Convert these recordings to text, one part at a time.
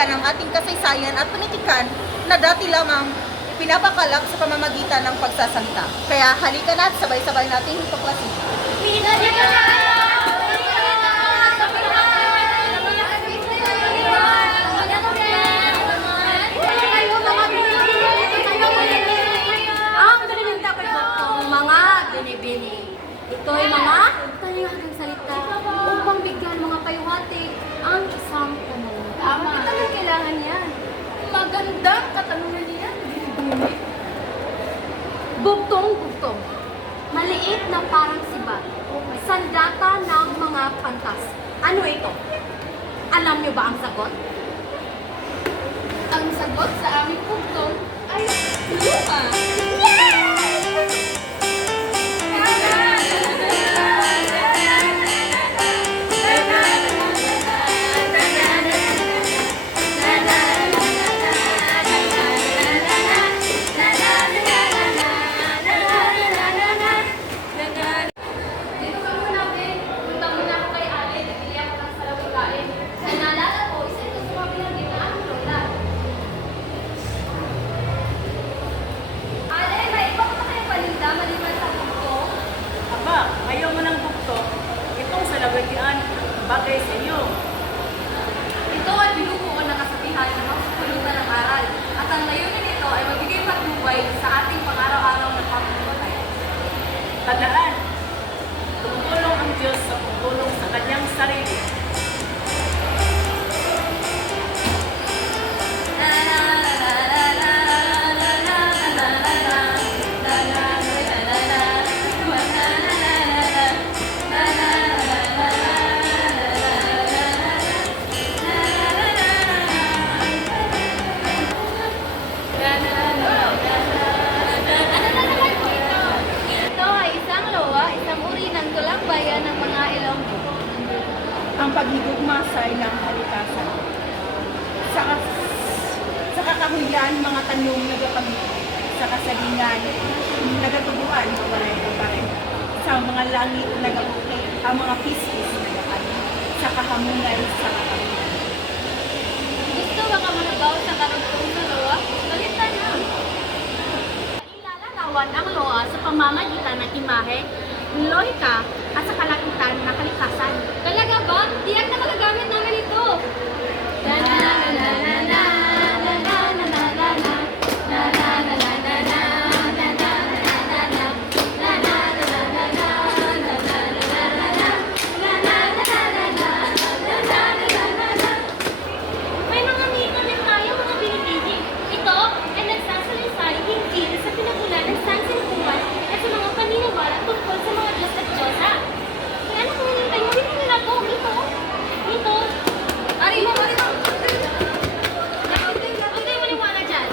istorya ng ating kasaysayan at panitikan na dati lamang pinapakalap sa pamamagitan ng pagsasalita. Kaya halika na at sabay-sabay nating tuklasin. Mga binibini. Ito ay mga talihadang salita upang bigyan mga kayuhati ang isang tanong. Bakit naman kailangan yan? Magandang katanungan niyan. Bugtong-bugtong. Maliit na parang sibat. Sandata ng mga pantas. Ano ito? Alam niyo ba ang sagot? Ang sagot sa aming bugtong ay lupa. Ayaw mo ng bukto, itong salawatian, bagay sa iyo. Ito ay binubuo ng kasabihan na mapupulutan ng aral at ang layunin nito ay magbigay patnubay sa ating pang-araw-araw na pamumuhay. Tandaan, tumutulong ang Diyos sa pagtulong sa kanyang sarili. Bayan ng mga Ilonggo. Ang paghigugmasay ng kalikasan. Sa kakahuyan, mga tanong nagapagito. Sa kasalingan, nagatubuan ng walay kabayan. Sa mga langit, nagaputi. Ang mga piskis, nagapali. Sa kahamunay, sa kapagitan. Gusto ba ka manabaw sa karugtong sa loa? Balita na! Ilalarawan ang loa sa pamamagitan ng imahe, lohika, at sa kalakitan na kalikasan. Talaga ba? Tiyak na magagamit namin ito! May mga ngigamit tayo mga binibini. Ito ay nagsasalaysay hinggil sa pinagulan ng sansinukuan at sa mga paniniwala tungkol sa mga Diyos at Diyosa. Kaya ano kung hinintay mo? Dito nila to. Ito. Ito. Ari mo. Huwag kayo maniwala dyan.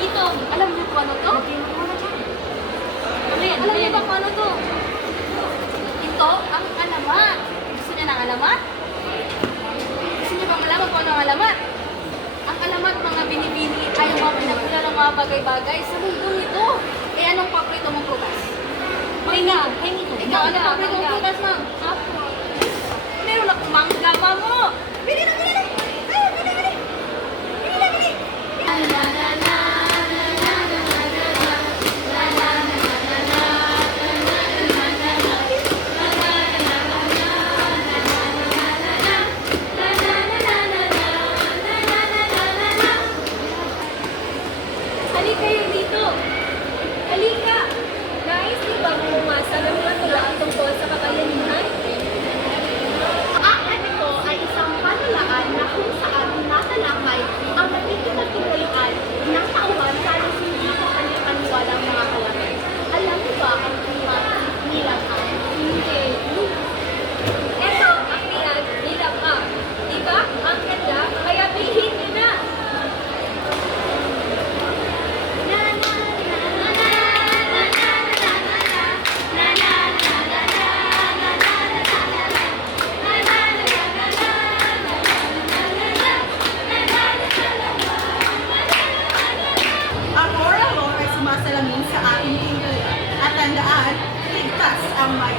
Ito. Alam niyo kung ano to? Alam niyo ba kung ano to? Ito ang alamat. Gusto niya ng alamat? Gusto niyo bang malaman kung ano ang alamat? Ang alamat mga binibini ay ang mga pinagmula ng mga bagay-bagay sa mundong ito. Kaya anong paborito mong prutas? Mangga. Ikaw, ano paborito mong prutas, ma'am? Apple. Meron akong mangga, mo. Bili na! Ay, bili! Halika kayo dito! Halika! Nais niyo bang umasa ng mga tulaan tungkol sa kabayanihan? Ang ito ay isang panalaan na kung saan tinatalakay ang nakikipagtutuluan ng tauhan sa hindi ko kaniwala mga kawalan. Alam mo ba ang nilagang? Hindi. Ito ang nilagang. Diba? Ang ganda, kaya bilhin niyo na! Ang oral law ay sumasalamin sa ating tingin at tandaan, ligtas ang may